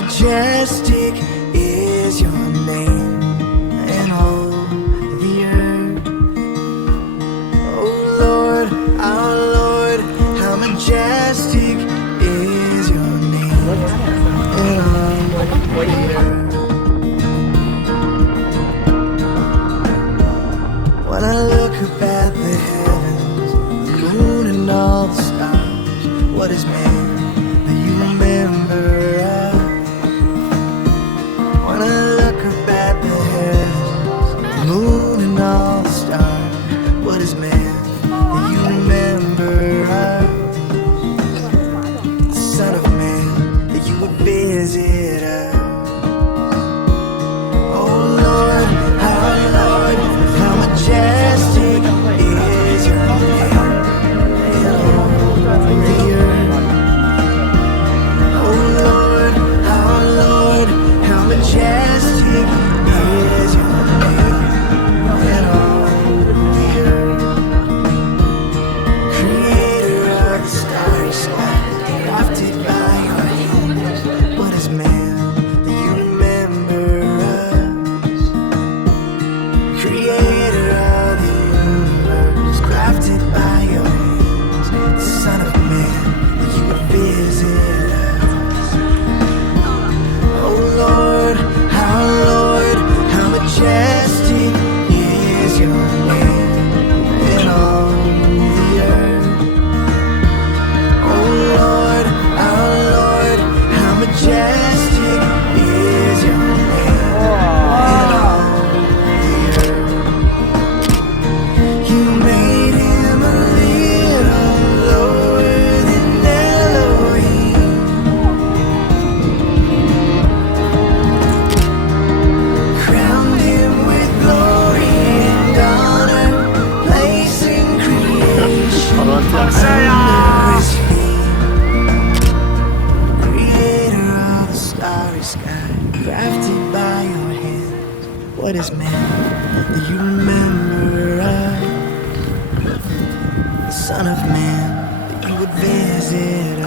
majestic is your name in all the earth. Oh Lord, our Lord, how majestic is your name in all the earth. When I look up at the heavens, the moon and all the stars, what is man that you remember us? When I look up at the heavens, the moon and all the stars, what is man that you remember us? The Son of Man, that you would visit us. Oh Lord, our Lord, how majestic is your name in all the earth. Oh Lord, our Lord, how majestic is your name in all the earth. Creator of the starry sky, crafted by your hands, what is man that you remember us? Creator of the universe, crafted by your hands, the Son of Man, that you would visit us. Oh Lord, how majestic is your name in all the earth. Oh Lord, our Lord, how majestic is your name in all the earth. You made him a little lower than Elohim. Crowned him with glory and honor, placing creation under his feet. Creator of the starry sky, crafted by your hands, what is man that you remember us? The Son of Man, that you would visit